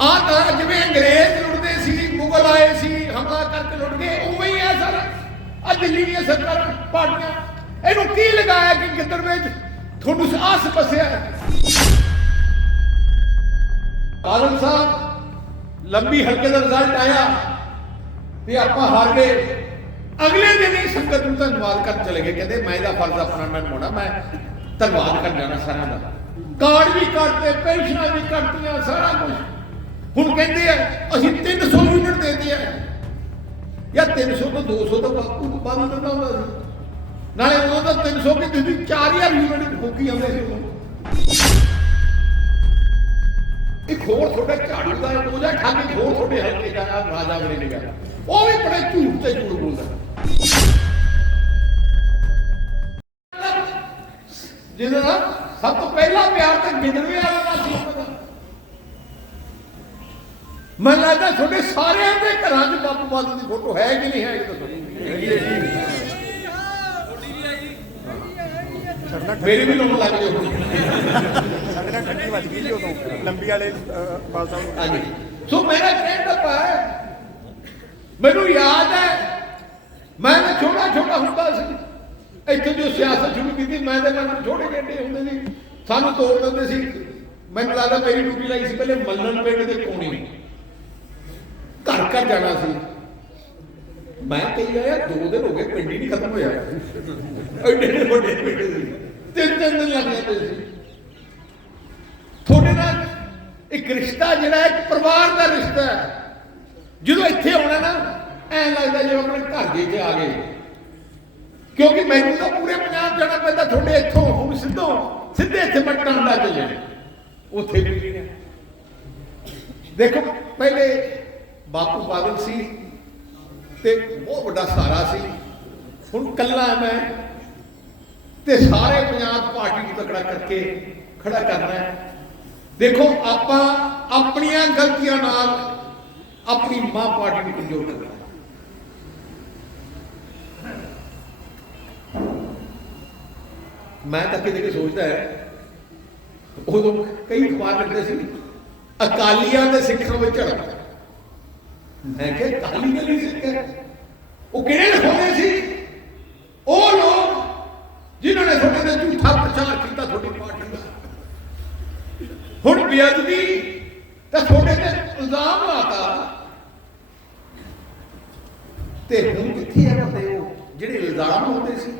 ਆ ਤਾਂ ਜਿਵੇਂ ਅੰਗਰੇਜ਼ ਲੁੱਟਦੇ ਸੀ, ਮੁਗਲ ਆਏ ਸੀ, ਹਮਲਾ ਕਰਕੇ ਲੁੱਟ ਗਏ, ਉਵੇਂ ਹੀ ਹੈ ਸਾਰਾ ਆ ਦਿੱਲੀ ਦੀਆਂ ਸਰਕਾਰਾਂ, ਪਾਰਟੀਆਂ, ਇਹਨੂੰ ਕੀ ਲਗਾਇਆ ਕਿ ਗਿੱਦੜ ਵਿੱਚ ਤੁਹਾਨੂੰ ਆਸ ਪਸਿਆ ਬਾਦਲ ਸਾਹਿਬ, ਲੰਬੀ ਹਲਕੇ ਦਾ ਰਿਜ਼ਲਟ ਆਇਆ ਤੇ ਆਪਾਂ ਹਾਰ ਗਏ। ਅਗਲੇ ਦਿਨ ਹੀ ਸੰਗਤ ਨੂੰ ਧੰਨਵਾਦ ਕਰਨ ਚਲੇ ਗਏ, ਕਹਿੰਦੇ ਮੈਂ ਇਹਦਾ ਫਰਜ਼ ਆਪਣਾ, ਮੈਂ ਨਿਭਾਉਣਾ ਮੈਂ ਧੰਨਵਾਦ ਕਰਨ ਜਾਣਾ ਸਾਰਿਆਂ ਦਾ। ਕਾਰਡ ਵੀ ਕੱਟਦੇ ਪੈਨਸ਼ਨਾਂ ਵੀ ਕੱਟਦੀਆਂ ਸਾਰਾ ਕੁਝ ਹੁਣ ਕਹਿੰਦੇ ਆ, ਅਸੀਂ 300 ਯੂਨਿਟ ਦੇਦੇ ਆ। ਜਾਂ 300 ਤੋਂ 200 ਤੋਂ ਬਾਪੂ ਬੰਦ ਦਿੰਦਾ ਹੁੰਦਾ ਸੀ। ਨਾਲੇ ਉਦੋਂ ਤਾਂ 300 ਕਿ ਤੁਸੀਂ 4000 ਯੂਨਿਟ ਫੂਕੀ ਜਾਂਦੇ ਸੀ ਇੱਕ ਹੋਰ ਤੁਹਾਡੇ ਝਾੜੂ ਦਾ ਉਹਦਾ ਠੱਗ ਹੋਰ ਤੁਹਾਡੇ ਹਲਕੇ ਦਾ ਰਾਜਾ ਬਣੇ ਨੇ ਗਾ ਉਹ ਵੀ ਬੜੇ ਝੂਠ ਤੇ ਝੂਠ ਬੋਲਦਾ। ਜਿਹਦਾ ਸਭ ਤੋਂ ਪਹਿਲਾ ਪਿਆਰ ਤੇ ਗਿਣਵੇਂ ਵਾਲਾ ਸੀ। ਮੈਨੂੰ ਲੱਗਦਾ ਤੁਹਾਡੇ ਸਾਰਿਆਂ ਦੇ ਘਰਾਂ 'ਚ ਬਾਪੂ ਬਾਦਲ ਦੀ ਫੋਟੋ ਹੈ ਕਿ ਨਹੀਂ ਹੈ ਇਹ ਦੱਸੋ ਮੇਰੀ ਵੀ ਲਾਉਣ ਲੱਗ ਜਾਓ ਸਾਡੇ ਨਾਲ ਵੱਜ ਗਈ ਜੀ ਉਦੋਂ ਲੰਬੀ ਵਾਲੇ ਬਾਲ ਸਾਹਿਬ ਨੂੰ। ਹਾਂਜੀ। ਸੋ ਮੇਰਾ ਕਹਿਣ ਦਾ ਹੈ ਮੈਨੂੰ ਯਾਦ ਹੈ ਮੈਂ ਤਾਂ ਛੋਟਾ ਛੋਟਾ ਹੁੰਦਾ ਸੀ। ਇੱਥੇ ਜੋ ਸਿਆਸਤ ਸ਼ੁਰੂ ਕੀਤੀ ਮੈਂ ਤੇ ਮੈਨੂੰ ਛੋਟੇ ਜਿਹੇ ਹੁੰਦੇ ਸੀ। ਸਾਨੂੰ ਤੋੜ ਦਿੰਦੇ ਸੀ। ਮੈਨੂੰ ਲੱਗਦਾ ਮੇਰੀ ਡਿਊਟੀ ਲਾਈ ਸੀ ਪਹਿਲੇ ਮੱਲਣ ਪਿੰਡ ਦੇ ਕੋਣੇ। ਘਰ ਜਾਣਾ ਸੀ। ਮੈਂ ਕਹੀ ਆਇਆ ਦੋ ਦਿਨ ਹੋ ਗਏ, ਪਿੰਡ ਹੀ ਨਹੀਂ ਖਤਮ ਹੋਇਆ। ਐਡੇ ਵੱਡੇ ਪਿੰਡ ਸੀ। ਤਿੰਨ ਤਿੰਨ ਦਿਨ ਲੱਗ ਜਾਂਦੇ ਸੀ। ਤੁਹਾਡੇ ਨਾਲ ਇੱਕ ਰਿਸ਼ਤਾ ਜਿਹੜਾ ਇੱਕ ਪਰਿਵਾਰ ਦਾ ਰਿਸ਼ਤਾ ਹੈ। ਜਦੋਂ ਇੱਥੇ ਆਉਣਾ ਨਾ, ਐਂ ਲੱਗਦਾ ਜਿਵੇਂ ਆਪਣੇ ਘਰ ਦੇ 'ਚ ਆ ਗਏ। ਕਿਉਂਕਿ ਮੈਨੂੰ ਤਾਂ ਪੂਰੇ ਪੰਜਾਬ ਜਾਣਾ ਪੈਂਦਾ, ਤੁਹਾਡੇ ਇੱਥੋਂ ਹੁਣ ਸਿੱਧੋ, ਸਿੱਧੇ ਇੱਥੇ ਮਟਕਾਂ ਦਾ ਚੱਲੇ ਉੱਥੇ ਵੀ ਦੇਖੋ, ਪਹਿਲੇ ਬਾਪੂ ਬਾਦਲ ਸੀ ਤੇ ਬਹੁਤ ਵੱਡਾ ਸਹਾਰਾ ਸੀ। ਹੁਣ ਕੱਲਾ ਮੈਂ ਤੇ ਸਾਰੇ ਪੰਜਾਬ ਪਾਰਟੀ ਨੂੰ ਤਕੜਾ ਕਰਕੇ ਖੜਾ ਕਰਨਾ ਹੈ ਦੇਖੋ, ਆਪਾਂ ਆਪਣੀਆਂ ਗਲਤੀਆਂ ਨਾਲ ਆਪਣੀ ਮਾਂ ਪਾਰਟੀ ਨੂੰ ਕਮਜ਼ੋਰ ਕਰਨਾ ਮੈਂ ਤਾਂ ਕਿਤੇ ਕਿ ਸੋਚਦਾ ਹੈ, ਉਦੋਂ ਕਈ ਅਖਬਾਰ ਲਿਖਦੇ ਸੀ, ਅਕਾਲੀਆਂ ਦੇ ਸਿੱਖਾਂ ਵਿੱਚ ਝੜਪ। ਮੈਂ ਕਿਹਾ ਅਕਾਲੀ ਦੇ ਲਈ ਉਹ ਕਿਹੜੇ ਲਿਖਾਉਂਦੇ ਸੀ? ਉਹ ਲੋਕ ਜਿਨ੍ਹਾਂ ਨੇ ਤੁਹਾਡੇ ਤੇ ਝੂਠਾ ਪ੍ਰਚਾਰ ਕੀਤਾ ਤੁਹਾਡੀ ਪਾਰਟੀ ਦਾ। ਹੁਣ ਬੇਅਦਬੀ ਤਾਂ ਤੁਹਾਡੇ ਤੇ ਇਲਜ਼ਾਮ ਲਾਤਾ। ਤੇ ਹੁਣ ਕਿੱਥੇ ਆ ਬੰਦੇ ਉਹ? ਜਿਹੜੇ ਇਲਜ਼ਾਮ ਹੁੰਦੇ ਸੀ।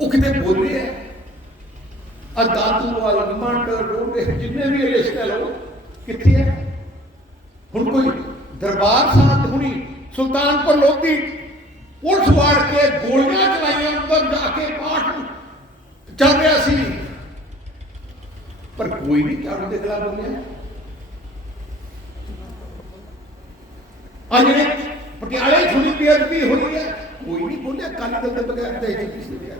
ਉਹ ਕਿਤੇ ਬੋਲਦੇ ਆ? ਆ ਦਾਦੂ ਵਾਲ ਮੰਡ ਰੋਡੇ ਜਿੰਨੇ ਵੀ ਰਿਸ਼ਤੇ ਲੋ ਕਿੱਥੇ ਆ ਹੁਣ ਕੋਈ ਦਰਬਾਰ ਸਾਹਿਬ ਹੁਣੀ ਸੁਲਤਾਨਪੁਰ ਲੋਧੀ ਪੁਲਿਸ ਵਾੜ ਕੇ ਗੋਲੀਆਂ ਚਲਾਈਆਂ, ਅੰਦਰ ਜਾ ਕੇ ਪਾਠ ਚੱਲ ਰਿਹਾ ਸੀ। ਪਰ ਕੋਈ ਨਹੀਂ ਝਾੜੂ ਦੇ ਖਿਲਾਫ ਬੋਲਿਆ ਆ ਜਿਹੜੇ ਪਟਿਆਲੇ ਛੁਰੀ ਬੇਅਦਬੀ ਹੋਈ ਹੈ, ਕੋਈ ਨਹੀਂ ਬੋਲਿਆ ਕਾਲੀ ਦਲ ਦੇ ਬਗੈਰ ਤੇ ਜੀ ਕਿਸੇ ਦੇ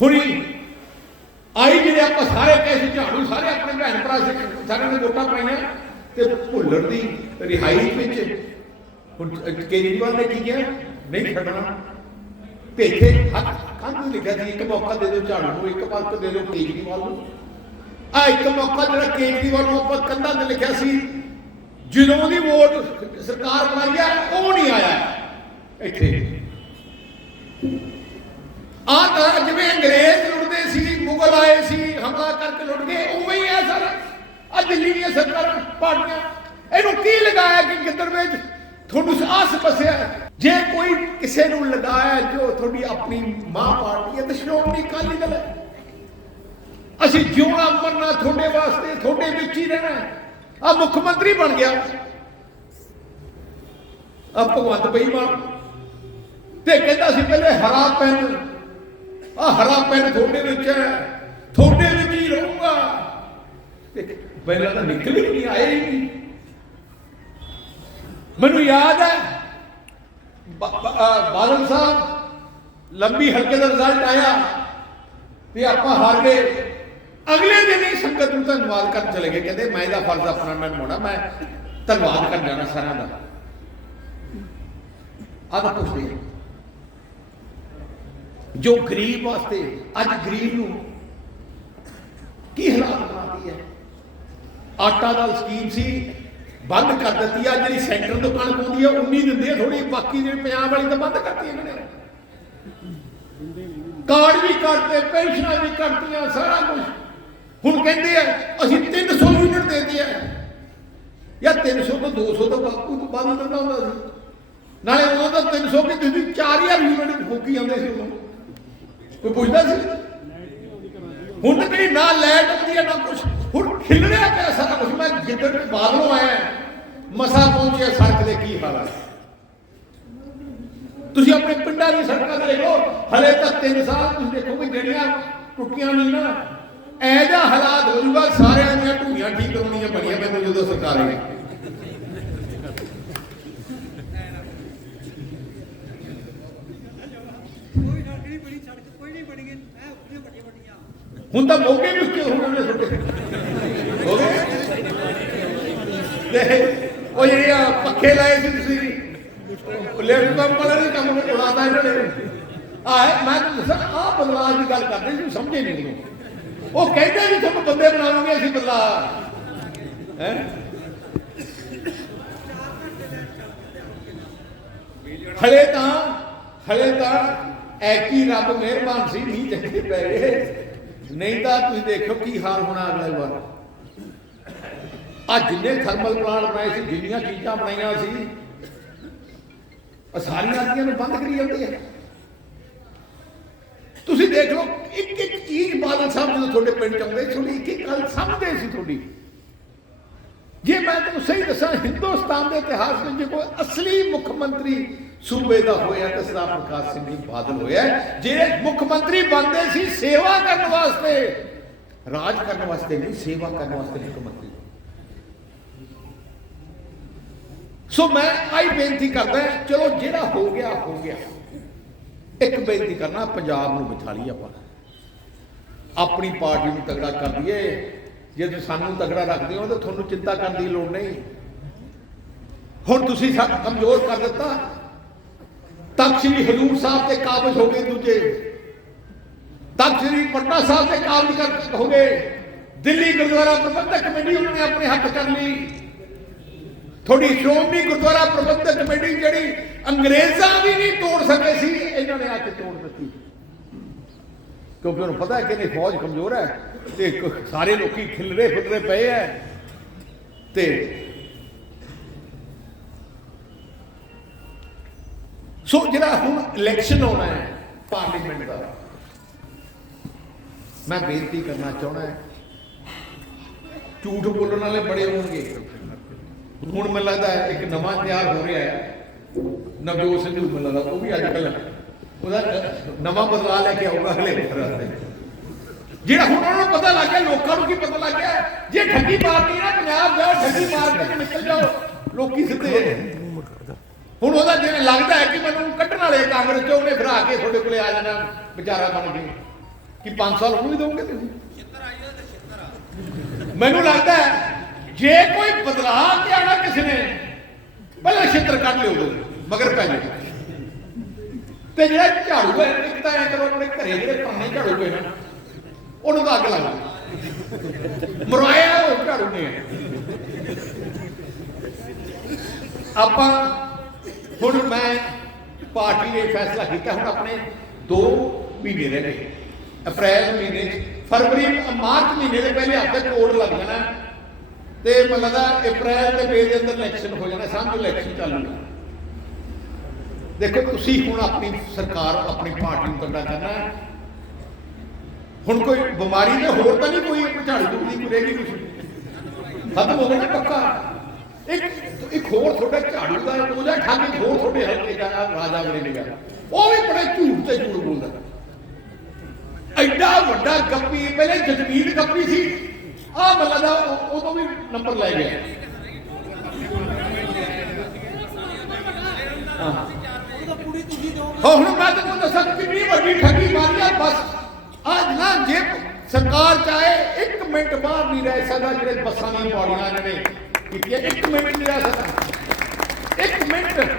ਹੁਣੀ ਆਈ ਜਿਹੜੇ ਆਪਾਂ ਸਾਰੇ ਕੈਸੇ ਝਾੜੂ ਸਾਰੇ ਆਪਣੇ ਭੈਣ ਭਰਾ ਸੀ, ਸਾਰਿਆਂ ਨੇ ਵੋਟਾਂ ਪਾਈਆਂ। ਤੇ ਭੁੱਲਰ ਦੀ ਰਿਹਾਈ ਵਿੱਚ ਹੁਣ ਕੇਜਰੀਵਾਲ ਨੇ ਕੀ ਕਿਹਾ? ਨਹੀਂ ਛੱਡਣਾ। ਤੇ ਇੱਥੇ ਹੱਥ ਕੰਧ ਲਿਖਿਆ ਸੀ, ਇੱਕ ਮੌਕਾ ਦੇ ਦਿਓ ਝਾੜੂ ਨੂੰ, ਇੱਕ ਮੌਕਾ ਦੇ ਦਿਓ ਕੇਜਰੀਵਾਲ ਨੂੰ। ਆ ਇੱਕ ਮੌਕਾ ਜਿਹੜਾ ਕੇਜਰੀਵਾਲ ਨੂੰ ਆਪਾਂ ਕੰਧਾਂ ਤੇ ਲਿਖਿਆ ਸੀ, ਜਦੋਂ ਦੀ ਵੋਟ ਸਰਕਾਰ ਬਣਾਈ ਆ, ਉਹ ਨਹੀਂ ਆਇਆ ਇੱਥੇ। ਆ ਤਾਂ ਜਿਵੇਂ ਅੰਗਰੇਜ਼ ਲੁੱਟਦੇ ਸੀ, ਮੁਗਲ ਆਏ ਸੀ, ਹਮਲਾ ਕਰਕੇ ਲੁੱਟ ਆ ਦਿੱਲੀ ਦੀਆਂ ਸਰਕਾਰਾਂ ਪਾਰਟੀਆਂ। ਇਹਨੂੰ ਕੀ ਲਗਾਇਆ ਕਿ ਗਿੱਦੜ ਵਿੱਚ ਤੁਹਾਨੂੰ ਆਸ ਪਸਿਆ ਜੇ ਕੋਈ ਕਿਸੇ ਨੂੰ ਲਗਾਇਆ ਜੋ ਤੁਹਾਡੀ ਆਪਣੀ ਮਾਂ ਪਾਰਟੀ ਹੈ, ਤਾਂ ਸ਼੍ਰੋਮਣੀ ਅਕਾਲੀ ਦਲ ਹੈ। ਅਸੀਂ ਜਿਉਣਾ ਮਰਨਾ ਤੁਹਾਡੇ ਵਾਸਤੇ, ਤੁਹਾਡੇ ਵਿੱਚ ਹੀ ਰਹਿਣਾ ਆ ਮੁੱਖ ਮੰਤਰੀ ਬਣ ਗਿਆ। ਆ ਭਗਵੰਤ ਬੇਈਮਾਨ ਤੇ ਕਹਿੰਦਾ ਸੀ ਪਹਿਲੇ ਹਰਾ ਪੈਨ। ਆ ਹਰਾ ਪੈਨ ਤੁਹਾਡੇ ਵਿੱਚ ਹੈ। ਤੁਹਾਡੇ ਵਿੱਚ ਹੀ ਰਹੂਗਾ। ਤੇ ਪਹਿਲਾਂ ਤਾਂ ਨਿਕਲ ਹੀ ਨਹੀਂ ਆਏ ਹੀ ਨਹੀਂ। ਮੈਨੂੰ ਯਾਦ ਹੈ ਬਾਦਲ ਸਾਹਿਬ ਲੰਬੀ ਹਲਕੇ ਦਾ ਰਿਜ਼ਲਟ ਆਇਆ ਤੇ ਆਪਾਂ ਹਾਰ ਗਏ। ਅਗਲੇ ਦਿਨ ਹੀ ਸੰਗਤ ਨੂੰ ਧੰਨਵਾਦ ਕਰਨ ਚਲੇ ਗਏ। ਕਹਿੰਦੇ, ਮੈਂ ਇਹਦਾ ਫਰਜ਼ ਆਪਣਾ, ਮੈਂ ਨਿਭਾਉਣਾ, ਮੈਂ ਧੰਨਵਾਦ ਕਰਨ ਜਾਣਾ ਸਾਰਿਆਂ ਦਾ। ਆਹ ਤਾਂ ਪੁੱਛਦੇ ਆ। ਜੋ ਗਰੀਬ ਵਾਸਤੇ, ਅੱਜ ਗਰੀਬ ਨੂੰ ਕੀ ਹਾਲਾਤ ਆਟਾ ਦਾਲ ਸਕੀਮ ਸੀ, ਬੰਦ ਕਰ ਦਿੱਤੀ ਆ, ਜਿਹੜੀ ਸੈਂਟਰ ਤੋਂ ਕਣਕ ਆਉਂਦੀ ਆ 19 ਦਿੰਦੇ ਆ ਥੋੜੀ ਬਾਕੀ ਜਿਹੜੀ ਪੰਜਾਬ ਵਾਲੀ ਤਾਂ ਬੰਦ ਕਰਤੀ ਇਹਨਾਂ ਨੇ। ਕਾਰਡ ਵੀ ਕੱਟਦੇ ਪੈਨਸ਼ਨਾਂ ਵੀ ਕੱਟਤੀਆਂ ਸਾਰਾ ਕੁਝ ਹੁਣ ਕਹਿੰਦੇ ਆ, ਅਸੀਂ 300 ਯੂਨਿਟ ਦੇ ਦਿਆ ਯਾ 300 ਤੋਂ 200 ਤੋਂ ਬਾਪੂ ਤੋਂ ਬੰਦ ਦਿੰਦਾ ਹੁੰਦਾ ਸੀ। ਨਾਲੇ ਉਦੋਂ ਤਾਂ 300 ਕਿ ਤੁਸੀਂ 4000 ਯੂਨਿਟ ਫੂਕੀ ਜਾਂਦੇ ਸੀ ਉਦੋਂ। ਕੋਈ ਪੁੱਛਦਾ ਸੀ? ਹੁਣ ਤਾਂ ਕਹੀਂ ਨਾ ਲੈਟ ਆਉਂਦੀ ਹੈ ਨਾ ਕੁਝ ਹੁਣ ਖਿਲਰਿਆ ਪਿਆ ਸਾਰਾ ਕੁਝ ਮੈਂ ਜਿੱਦਣ ਬਾਦਲੋਂ ਆਇਆ ਮਸਾ ਪਹੁੰਚਿਆ ਸੜਕ ਦੇ ਕੀ ਹਾਲ ਹੈ ਤੁਸੀਂ ਆਪਣੇ ਪਿੰਡਾਂ ਦੀ ਸੜਕਾਂ ਦੇਖੋ ਹਲੇ ਤਾਂ 3 ਸਾਲ ਤੁਸੀਂ ਦੇਖੋ ਕਿ ਜਿਹੜੀਆਂ ਟੁੱਟੀਆਂ ਨਹੀਂ ਨਾ ਐ ਜਿਹਾ ਹਾਲਾਤ ਹੋ ਜੂਗਾ ਸਾਰਿਆਂ ਦੀਆਂ ਢੂਈਆਂ ਠੀਕ ਕਰਾਉਣੀਆਂ ਬਣੀਆਂ ਮੈਨੂੰ ਜਦੋਂ ਸਰਕਾਰ ਵੱਡੀਆਂ ਹੁਣ ਤਾਂ ਮੌਕੇ ਵੀ ਉੱਚੇ ਹੋ ਗਏ ਨੇ ਤੁਹਾਡੇ ਹੋ ਗਏ ਤੇ ਉਹ ਜਿਹੜੇ ਪੱਖੇ ਲਾਏ ਸੀ ਤੁਸੀਂ ਲੈਫਟ ਕੰਮ ਵਾਲੇ ਨੇ, ਕੰਮ ਨੂੰ ਇਹਨਾਂ ਨੇ। ਆ ਮੈਂ ਦੱਸਾਂ ਆ ਬਦਲਾਅ ਦੀ ਗੱਲ ਕਰਦੇ ਸੀ, ਸਮਝੇ ਨਹੀਂ ਉਹਨੂੰ। ਉਹ ਕਹਿੰਦੇ ਵੀ ਤੁਹਾਨੂੰ ਬੰਦੇ ਬਣਾਵਾਂਗੇ ਅਸੀਂ ਬਦਲਾਅ। ਹੈ? ਹਲੇ ਤਾਂ ਹਲੇ ਤਾਂ ਐਕੀ ਰੱਬ ਮਿਹਰਬਾਨ ਸੀ ਨਹੀਂ ਚੰਗੇ ਪੈ ਗਏ ਨਹੀਂ ਤਾਂ ਤੁਸੀਂ ਦੇਖੋ ਕੀ ਹਾਲ ਹੋਣਾ ਅਗਲੇ ਵਾਰ। ਆ ਜਿੰਨੇ ਥਰਮਲ ਪਲਾਂਟ ਬਣਾਏ ਸੀ, ਜਿੰਨੀਆਂ ਚੀਜ਼ਾਂ ਬਣਾਈਆਂ ਸੀ ਆ ਸਾਰੀਆਂ ਆਦੀਆਂ ਨੂੰ ਬੰਦ ਕਰੀ ਜਾਂਦੀ ਹੈ। ਤੁਸੀਂ ਦੇਖ ਲਓ, ਇੱਕ ਇੱਕ ਚੀਜ਼ ਬਾਦਲ ਸਾਹਿਬ ਜਦੋਂ ਤੁਹਾਡੇ ਪਿੰਡ ਚ ਆਉਂਦੇ ਤੁਹਾਡੀ, ਇੱਕ ਇੱਕ ਗੱਲ ਸਮਝਦੇ ਸੀ ਤੁਹਾਡੀ। ਜੇ ਮੈਂ ਤੁਹਾਨੂੰ ਸਹੀ ਦੱਸਾਂ, ਹਿੰਦੁਸਤਾਨ ਦੇ ਇਤਿਹਾਸ ਵਿੱਚ ਜੇ ਕੋਈ ਅਸਲੀ ਮੁੱਖ ਮੰਤਰੀ ਸੂਬੇ ਦਾ ਹੋਇਆ ਤਾਂ ਸਰਦਾਰ ਪ੍ਰਕਾਸ਼ ਸਿੰਘ ਜੀ ਬਾਦਲ ਹੋਇਆ ਜਿਹੜੇ ਮੁੱਖ ਮੰਤਰੀ ਬਣਦੇ ਸੀ ਸੇਵਾ ਕਰਨ ਵਾਸਤੇ, ਰਾਜ ਕਰਨ ਵਾਸਤੇ ਨਹੀਂ, ਸੇਵਾ ਕਰਨ ਵਾਸਤੇ ਮੁੱਖ ਮੰਤਰੀ। ਸੋ ਮੈਂ ਆਈ ਬੇਨਤੀ ਕਰਦਾ ਚਲੋ ਜਿਹੜਾ ਹੋ ਗਿਆ ਹੋ ਗਿਆ। ਇੱਕ ਬੇਨਤੀ ਕਰਨਾ, ਪੰਜਾਬ ਨੂੰ ਬਿਠਾ ਲਈ ਆਪਾਂ। ਆਪਣੀ ਪਾਰਟੀ ਨੂੰ ਤਗੜਾ ਕਰ ਦਈਏ। ਜੇ ਤੁਸੀਂ ਸਾਨੂੰ ਤਗੜਾ ਰੱਖਦੇ ਹੋ, ਤਾਂ ਤੁਹਾਨੂੰ ਚਿੰਤਾ ਕਰਨ ਦੀ ਲੋੜ ਨਹੀਂ। ਹੁਣ ਤੁਸੀਂ ਕਮਜ਼ੋਰ ਕਰ ਦਿੱਤਾ। ਤਖਤ ਸ੍ਰੀ ਹਜ਼ੂਰ ਸਾਹਿਬ ਤੇ ਕਾਬਜ ਹੋ ਗਏ ਦੂਜੇ। ਤਖਤ ਸ੍ਰੀ ਪਟਨਾ ਸਾਹਿਬ ਤੇ ਕਾਬਜ ਹੋ ਗਏ। ਦਿੱਲੀ ਗੁਰਦੁਆਰਾ ਪ੍ਰਬੰਧਕ ਕਮੇਟੀ ਉਹਨਾਂ ਨੇ ਆਪਣੇ ਹੱਥ ਕਰ ਲਈ। ਤੁਹਾਡੀ ਸ਼੍ਰੋਮਣੀ ਗੁਰਦੁਆਰਾ ਪ੍ਰਬੰਧਕ ਕਮੇਟੀ ਜਿਹੜੀ ਅੰਗਰੇਜ਼ਾਂ ਵੀ ਨਹੀਂ ਤੋੜ ਸਕੇ ਸੀ, ਇਹਨਾਂ ਨੇ ਆ ਕੇ ਤੋੜ ਦਿੱਤੀ। ਕਿਉਂਕਿ ਉਹਨੂੰ ਪਤਾ ਹੈ ਕਿ ਨਹੀਂ ਫੌਜ ਕਮਜ਼ੋਰ ਹੈ ਤੇ ਸਾਰੇ ਲੋਕੀ ਖਿਲਰੇ ਫੁੱਲਰੇ ਪਏ ਐ ਤੇ ਸੋ ਜਿਹੜਾ ਹੁਣ ਇਲੈਕਸ਼ਨ ਹੋਣਾ ਹੈ ਪਾਰਲੀਮੈਂਟ ਦਾ, ਮੈਂ ਬੇਨਤੀ ਕਰਨਾ ਚਾਹੁੰਦਾ ਝੂਠ ਬੋਲਣ ਵਾਲੇ ਬੜੇ ਹੋਣਗੇ। ਹੁਣ ਮੈਨੂੰ ਲੱਗਦਾ ਇੱਕ ਨਵਾਂ ਤਿਆਰ ਹੋ ਰਿਹਾ ਹੈ। ਨਵਜੋਤ ਸਿੰਘ ਨੂੰ ਮੈਨੂੰ ਉਹ ਵੀ ਅੱਜ ਕੱਲ ਉਹਦਾ ਨਵਾਂ ਬਦਲਾਅ ਲੈ ਕੇ ਆਊਗਾ ਹਲੇ ਰਸਤੇ ਜਿਹੜਾ ਹੁਣ ਉਹਨਾਂ ਨੂੰ ਪਤਾ ਲੱਗ ਗਿਆ, ਲੋਕਾਂ ਨੂੰ ਕੀ ਪਤਾ ਲੱਗ ਗਿਆ, ਜੇ ਠੱਗੀ ਮਾਰਨੀ ਨਾ, ਪੰਜਾਬ ਜਾਓ, ਠੱਗੀ ਮਾਰ ਕੇ ਨਿਕਲ ਜਾਓ। ਲੋਕੀ ਸਿੱਧੇ ਹੁਣ ਉਹਦਾ ਜਿਵੇਂ ਲੱਗਦਾ ਹੈ ਕਿ ਮੈਨੂੰ ਕੱਢਣ ਵਾਲੇ ਕਾਂਗਰਸ ਚੋਂ ਉਹਨੇ ਫਿਰ ਆ ਕੇ ਤੁਹਾਡੇ ਕੋਲੇ ਆ ਜਾਣਾ, ਵਿਚਾਰਾ ਬਣ ਕੇ। ਕਿ 5 ਸਾਲ ਉਹਨੂੰ ਵੀ ਦੋਗੇ ਤੁਸੀਂ? ਮੈਨੂੰ ਲੱਗਦਾ ਹੈ ਜੇ ਕੋਈ ਬਦਲਾਅ ਕੇ ਆਣਾ ਕਿਸੇ ਨੇ, ਪਹਿਲਾਂ ਛਿੱਤਰ ਕੱਢ ਲਿਓ ਮਗਰ ਪੈ ਜਾਓ। ਤੇ ਜਿਹੜਾ ਝਾੜੂ ਹੈ, ਇੱਕ ਤਾਂ ਐ ਕਰੋ, ਆਪਣੇ ਘਰੇ ਜਿਹੜੇ ਪੁਰਾਣੇ ਝਾੜੂ ਪਏ ਨੇ ਉਹਨੂੰ ਤਾਂ ਅੱਗ ਲਾ ਲਓ ਮਰਵਾਇਆ ਉਹ ਝਾੜੂ ਨੇ। ਆਪਾਂ, ਹੁਣ ਮੈਂ ਪਾਰਟੀ ਨੇ ਫੈਸਲਾ ਕੀਤਾ, ਹੁਣ ਆਪਣੇ 2 ਮਹੀਨੇ ਰਹਿ ਗਏ। ਅਪ੍ਰੈਲ ਮਹੀਨੇ ਫਰਵਰੀ ਮਾਰਚ ਮਹੀਨੇ ਦੇ ਪਹਿਲੇ ਹਫ਼ਤੇ ਕੋਡ ਲੱਗ ਜਾਣਾ। ਤੇ ਮੈਨੂੰ ਲੱਗਦਾ ਅਪ੍ਰੈਲ ਤੇ ਮਈ ਦੇ ਅੰਦਰ ਇਲੈਕਸ਼ਨ ਹੋ ਜਾਣਾ ਸਮਝੋ ਇਲੈਕਸ਼ਨ ਚੱਲੂ ਦੇਖੋ ਤੁਸੀਂ ਹੁਣ ਆਪਣੀ ਸਰਕਾਰ, ਆਪਣੀ ਪਾਰਟੀ ਨੂੰ ਤਗੜਾ ਕਰਨਾ ਹੁਣ ਕੋਈ ਬਿਮਾਰੀ ਤੇ ਹੋਰ ਤਾਂ ਨਹੀਂ ਕੋਈ ਝਾੜੂ ਝੂੜੀ ਕੋਈ ਰਹਿ ਕੁਝ ਖਤਮ ਹੋ ਗਿਆ ਪੱਕਾ। ਇੱਕ ਇੱਕ ਹੋਰ ਤੁਹਾਡਾ ਝਾੜੂ ਦਾ ਉਹਦਾ ਠੱਗ ਹੋਰ ਤੁਹਾਡੇ ਹਲਕੇ ਦਾ ਰਾਜਾ ਬਣੇ ਨਿਗਾ ਉਹ ਵੀ ਬੜੇ ਝੂਠ ਤੇ ਝੂਠ ਬੋਲਦਾ। ਐਡਾ ਵੱਡਾ ਗੱਪੀ, ਪਹਿਲੇ ਜਗਮੀਤ ਗੱਪੀ ਸੀ। ਆ ਮੱਲਾ ਦਾ ਉਦੋਂ ਵੀ ਨੰਬਰ ਲੈ ਗਿਆ। ਹਾਂ। ਹੁਣ ਮੈਂ ਤੁਹਾਨੂੰ ਦੱਸਾਂ, ਕਿੰਨੀ ਵੱਡੀ ਠੱਗੀ ਮਾਰੀ ਆ, ਬਸ। ਅੱਜ ਨਾ ਜੇ ਸਰਕਾਰ ਚਾਹੇ, ਇੱਕ ਮਿੰਟ ਬਾਹਰ ਨਹੀਂ ਰਹਿ ਸਕਦਾ ਜਿਹੜੇ ਬੱਸਾਂ ਦੀਆਂ ਪੌੜੀਆਂ ਇਹਨਾਂ ਨੇ ਕੀਤੀਆਂ ਇੱਕ ਮਿੰਟ ਨਹੀਂ ਰਹਿ ਸਕਦਾ। ਇੱਕ ਮਿੰਟ।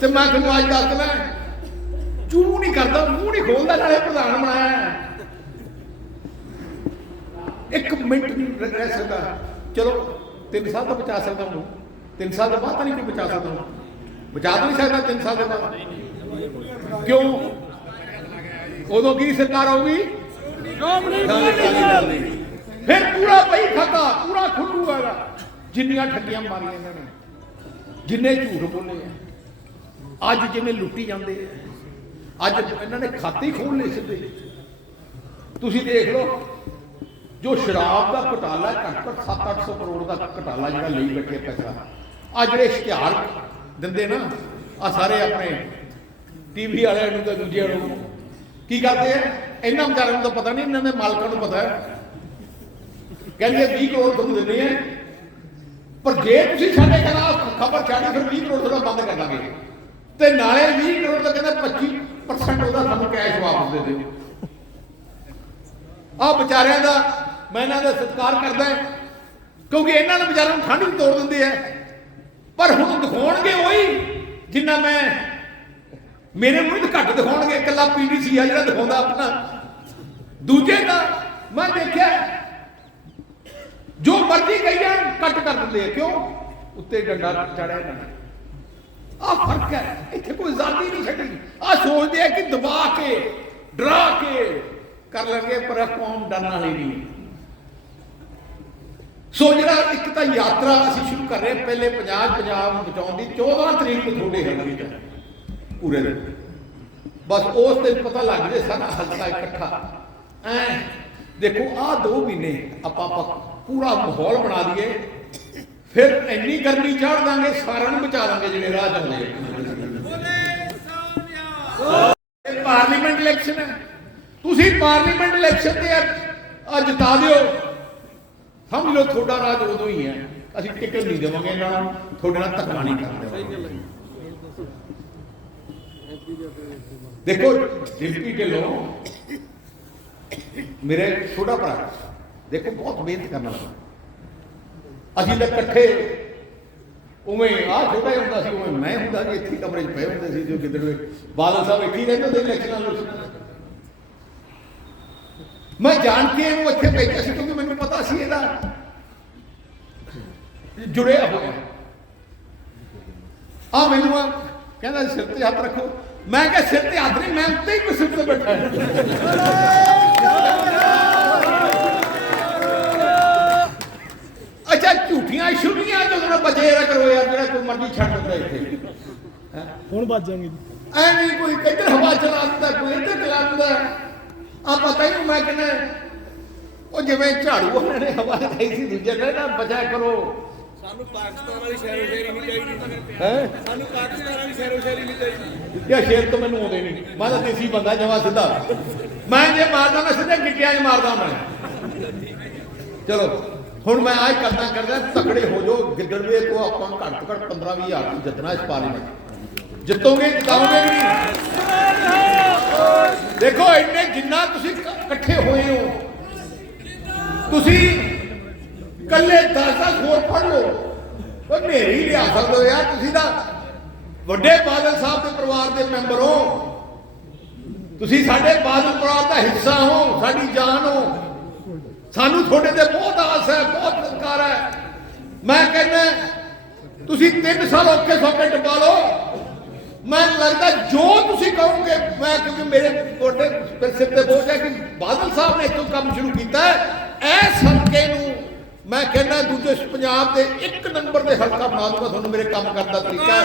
ਤੇ ਮੈਂ ਤੁਹਾਨੂੰ ਅੱਜ ਦੱਸਦਾ ਚੂ ਨਹੀਂ ਕਰਦਾ, ਮੂੰਹ ਨਹੀਂ ਖੋਲਦਾ, ਨਾਲੇ ਪ੍ਰਧਾਨ ਬਣਾਇਆ। ਇੱਕ ਮਿੰਟ ਨਹੀਂ ਰਹਿ ਸਕਦਾ। ਚਲੋ 3 ਸਾਲ ਤਾਂ ਬਚਾ ਸਕਦਾ ਉਹਨੂੰ 3 ਸਾਲ ਤੋਂ ਬਾਅਦ ਤਾਂ ਨਹੀਂ ਕੋਈ ਬਚਾ ਸਕਦਾ ਉਹਨੂੰ ਬਚਾ ਤਾਂ ਨਹੀਂ ਸਕਦਾ 3 ਸਾਲ ਦੇ ਬਾਅਦ। ਕਿਉਂ? ਉਦੋਂ ਕੀ ਸਰਕਾਰ ਆਊਗੀ? ਫਿਰ ਪੂਰਾ ਪਈ ਖਾਤਾ, ਪੂਰਾ ਖੁੱਲੂਗਾ ਇਹਦਾ ਜਿੰਨੀਆਂ ਠੱਗੀਆਂ ਮਾਰੀਆਂ ਇਹਨਾਂ ਨੇ, ਜਿੰਨੇ ਝੂਠ ਬੋਲੇ ਆ। ਅੱਜ ਜਿਵੇਂ ਲੁੱਟੀ ਜਾਂਦੇ ਆ। ਅੱਜ ਇਹਨਾਂ ਨੇ ਖਾਤੇ ਹੀ ਖੋਲ ਲਏ ਸਿੱਧੇ। ਤੁਸੀਂ ਦੇਖ ਲਓ ਜੋ ਸ਼ਰਾਬ ਦਾ ਘਟਾਲਾ ਘੱਟ ਘੱਟ 7-800 ਕਰੋੜ ਦਾ ਘਟਾਲਾ ਜਿਹੜਾ ਲਈ ਬੈਠੇ ਪੈਸਾ। ਆ ਜਿਹੜੇ ਇਸ਼ਤਿਹਾਰ ਦਿੰਦੇ ਨਾ ਆ ਸਾਰੇ ਆਪਣੇ ਟੀਵੀ ਵਾਲਿਆਂ ਨੂੰ ਤੇ ਦੂਜਿਆਂ ਨੂੰ। ਕੀ ਕਰਦੇ ਆ? ਇਹਨਾਂ ਵਿਚਾਰਿਆਂ ਨੂੰ ਤਾਂ ਪਤਾ ਨਹੀਂ, ਇਹਨਾਂ ਦੇ ਮਾਲਕਾਂ ਨੂੰ ਪਤਾ ਹੈ। ਕਹਿੰਦੇ 20 ਕਰੋੜ ਤੁਹਾਨੂੰ ਦਿੰਦੇ ਆ। ਪਰ ਜੇ ਤੁਸੀਂ ਸਾਡੇ ਖਿਲਾਫ ਖਬਰ ਛਾੜੀ ਫਿਰ 20 ਕਰੋੜ ਤੁਹਾਡਾ ਬੰਦ ਕਰ ਦਾਂਗੇ। ਤੇ ਨਾਲੇ 20 ਕਰੋੜ ਦਾ ਕਹਿੰਦਾ 25% ਉਹਦਾ ਸਾਨੂੰ ਕੈਸ਼ ਵਾਪਸ ਦੇ ਦਿਓ। ਆ ਵਿਚਾਰਿਆਂ ਦਾ ਮੈਂ ਇਹਨਾਂ ਦਾ ਸਤਿਕਾਰ ਕਰਦਾ ਕਿਉਂਕਿ ਇਹਨਾਂ ਨੂੰ ਵਿਚਾਰਿਆਂ ਨੂੰ ਠੰਡ ਵੀ ਤੋੜ ਦਿੰਦੇ ਹੈ ਪਰ ਹੁਣ ਦਿਖਾਉਣਗੇ ਉਹੀ, ਜਿੰਨਾ ਮੈਂ ਮੇਰੇ ਮੂੰਹ ਤੇ ਘੱਟ ਦਿਖਾਉਣਗੇ, ਇਕੱਲਾ ਪੀਡੀਸੀ ਆ ਜਿਹੜਾ ਦਿਖਾਉਂਦਾ ਆਪਣਾ। ਦੂਜੇ ਦਾ ਮੈਂ ਦੇਖਿਆ, ਜੋ ਮਰਜ਼ੀ ਕਹੀ ਜਾਣ, ਕੱਟ ਕਰ ਦਿੰਦੇ ਆ। ਕਿਉਂ? ਉੱਤੇ ਡੰਡਾ ਚੜਿਆ ਨਾ। ਆ ਫ਼ਰਕ ਹੈ, ਇੱਥੇ ਕੋਈ ਆਜ਼ਾਦੀ ਨਹੀਂ ਛੱਡੀ ਆ ਸੋਚਦੇ ਆ ਕਿ ਦਬਾ ਕੇ, ਡਰਾ ਕੇ ਕਰ ਲੈਣਗੇ, ਪਰ ਇਹ ਕੌਮ ਡਰਨ ਵਾਲੀ ਨਹੀਂ। ਸੋ ਜਿਹੜਾ ਇੱਕ ਤਾਂ ਯਾਤਰਾ ਅਸੀਂ ਸ਼ੁਰੂ ਕਰ ਰਹੇ ਪਹਿਲੇ ਪੰਜਾਬ ਪੰਜਾਬ ਨੂੰ ਬਚਾਉਣ ਦੀ 14 ਤਰੀਕ ਨੂੰ ਤੁਹਾਡੇ ਹੈਗੀ ਹੈ, ਪੂਰੇ ਦਿਨ। ਬਸ ਉਸ 'ਤੇ ਪਤਾ ਲੱਗ ਜੇ ਸਾਰਾ ਹਲਕਾ ਇਕੱਠਾ। ਐ, ਦੇਖੋ, ਆਹ 2 ਮਹੀਨੇ ਆਪਾਂ ਪੂਰਾ ਮਾਹੌਲ ਬਣਾ ਦਈਏ ਫਿਰ ਇੰਨੀ ਗਰਮੀ ਚਾੜ ਦਾਂਗੇ, ਸਾਰਿਆਂ ਨੂੰ ਬਚਾ ਦਾਂਗੇ ਜਿਹੜੇ ਰਾਹ ਜਾਂਦੇ ਪਾਰਲੀਮੈਂਟ ਇਲੈਕਸ਼ਨ ਹੈ। ਤੁਸੀਂ ਪਾਰਲੀਮੈਂਟ ਇਲੈਕਸ਼ਨ ਤੇ ਅੱਜ ਜਿਤਾ ਦਿਓ। ਸਮਝ ਲਓ ਤੁਹਾਡਾ ਰਾਜ ਉਦੋਂ ਹੀ ਹੈ, ਅਸੀਂ ਟਿਕਟ ਨਹੀਂ ਦੇਵਾਂਗੇ ਇਹਨਾਂ ਤੁਹਾਡੇ ਨਾਲ ਧੱਕਾ ਨਹੀਂ ਕਰਦੇ ਦੇਖੋ, ਡਿਪਟੀ ਢਿੱਲੋਂ, ਮੇਰੇ ਛੋਟਾ ਭਰਾ ਦੇਖੋ, ਬਹੁਤ ਮਿਹਨਤ ਕਰਨ ਵਾਲਾ। ਅਸੀਂ ਤਾਂ ਇਕੱਠੇ, ਉਵੇਂ ਆ ਛੋਟਾ ਹੀ ਹੁੰਦਾ ਸੀ, ਉਵੇਂ ਮੈਂ ਹੁੰਦਾ ਸੀ, ਇੱਥੇ ਹੀ ਕਮਰੇ 'ਚ ਪਏ ਹੁੰਦੇ ਸੀ, ਜੋ ਕਿਧਰ ਬਾਦਲ ਸਾਹਿਬ ਇੱਥੇ ਹੀ ਰਹਿੰਦੇ ਹੁੰਦੇ ਇਲੈਕਸ਼ਨਾਂ ਨੂੰ ਮੈਂ ਜਾਣ ਕੇ ਇਹਨੂੰ ਇੱਥੇ ਭੇਜਿਆ ਸੀ, ਕਿਉਂਕਿ ਮੈਨੂੰ ਪਤਾ ਸੀ ਇਹਦਾ ਜੁੜਿਆ ਹੋਇਆ ਆ ਮੈਨੂੰ ਆ ਕਹਿੰਦਾ ਸਿਰ ਤੇ ਹੱਥ ਰੱਖੋ। ਮੈਂ ਕਿਹਾ ਸਿਰ ਤੇ ਹੱਥ ਨਹੀਂ ਮੈਂ ਉੱਤੇ ਹੀ ਕੋਈ ਸਿਰ ਤੇ ਬੈਠਾ ਅੱਛਾ ਝੂਠੀਆਂ ਛੁੱਟੀਆਂ ਜਦੋਂ ਨਾ ਬਚੇ ਰਿਹਾ ਕਰੋ ਯਾਰ ਜਿਹੜਾ ਕੋਈ ਮਰਜ਼ੀ ਛੱਡ ਦਿੰਦਾ ਇੱਥੇ। ਹੁਣ ਵੱਜ ਜਾਣਗੇ ਐ ਨਹੀਂ ਕੋਈ ਕਿੱਧਰ ਹਵਾ ਚਲਾ ਦਿੰਦਾ ਕੋਈ ਇੱਧਰ ਚਲਾ ਦਿੰਦਾ। ਆ ਪਤਾ ਹੀ ਮੈਂ ਕਹਿੰਦਾ ਉਹ ਜਿਵੇਂ ਝਾੜੂ ਉਹਨਾਂ ਨੇ ਹਵਾ ਲਾਈ ਸੀ ਦੂਜੇ ਨੇ ਨਾ ਬਚਾ ਕਰੋ। ਸਾਨੂੰ ਪਾਕਿਸਤਾਨ ਵਾਲੀ ਸ਼ਹਿਰੋ ਸ਼ਹਿਰੀ ਨਹੀਂ ਚਾਹੀਦੀ। ਹੈ? ਸਾਨੂੰ ਪਾਕਿਸਤਾਨ ਵਾਲੀ ਸ਼ਹਿਰੋ ਸ਼ਹਿਰੀ ਨਹੀਂ ਚਾਹੀਦੀ। ਇਹ ਸ਼ੇਰ ਤੋਂ ਮੈਨੂੰ ਆਉਂਦੇ ਨਹੀਂ। ਮੈਂ ਤਾਂ ਦੇਸੀ ਬੰਦਾ ਜਮਾ ਸਿੱਧਾ। ਮੈਂ ਜੇ ਮਾਰਦਾ ਮੈਂ ਸਿੱਧੇ ਗਿੱਟਿਆਂ 'ਚ ਮਾਰਦਾ ਮੈਂ। ਚਲੋ ਹੁਣ ਮੈਂ ਆਹ ਕਰਦਾ ਕਰਦਾ ਤਕੜੇ ਹੋ ਜਾਓ। ਗਿੱਦੜਵੇ ਤੋਂ ਆਪਾਂ ਘੱਟ ਘੱਟ 15 20 ਹਜ਼ਾਰ ਨੂੰ ਜਿੱਤਣਾ ਇਸ ਪਾਰਲੀਮੈਂਟ ਜਿੱਤੋਗੇ ਜਿਤਾਓਗੇ ਵੀ ਨਹੀਂ। ਦੇਖੋ ਇੰਨੇ ਜਿੰਨਾ ਤੁਸੀਂ ਕ- ਇਕੱਠੇ ਹੋਏ ਹੋ ਤੁਸੀਂ ਕੱਲੇ 10-10 ਹੋਰ ਪੜ ਲਓ। ਉਹ ਮੇਰੀ ਲਿਆ ਸਕਦੇ ਹੋ ਯਾਰ, ਤੁਸੀਂ ਤਾਂ ਵੱਡੇ ਬਾਦਲ ਸਾਹਿਬ ਦੇ ਪਰਿਵਾਰ ਦੇ ਮੈਂਬਰ ਹੋ। ਤੁਸੀਂ ਸਾਡੇ ਬਾਦਲ ਪਰਿਵਾਰ ਦਾ ਹਿੱਸਾ ਹੋ, ਸਾਡੀ ਜਾਨ ਹੋ। ਸਾਨੂੰ ਤੁਹਾਡੇ ਤੇ ਬਹੁਤ ਆਸ ਹੈ, ਬਹੁਤ ਸਤਿਕਾਰ ਹੈ। ਮੈਂ ਕਹਿੰਦਾ, ਤੁਸੀਂ 3 ਸਾਲ ਔਖੇ ਸੌਖੇ ਟਪਾ ਲਓ। ਮੈਂ ਲੱਗਦਾ ਜੋ ਤੁਸੀਂ ਕਹੋਗੇ, ਮੈਂ ਕਿਉਂਕਿ ਮੇਰੇ ਕੋਟੇ ਸਿਰ ਤੇ ਬੋਝ ਹੈ ਕਿ ਬਾਦਲ ਸਾਹਿਬ ਨੇ ਇੱਥੋਂ ਕੰਮ ਸ਼ੁਰੂ ਕੀਤਾ ਹੈ। ਐਸ ਹਲਕੇ ਨੂੰ ਮੈਂ ਕਹਿੰਦਾ ਦੂਜੇ ਪੰਜਾਬ ਦੇ ਇੱਕ ਨੰਬਰ ਦੇ ਹਲਕਾ ਬਣਾ ਦੂੰਗਾ ਤੁਹਾਨੂੰ ਮੇਰੇ ਕੰਮ ਕਰਨ ਦਾ ਤਰੀਕਾ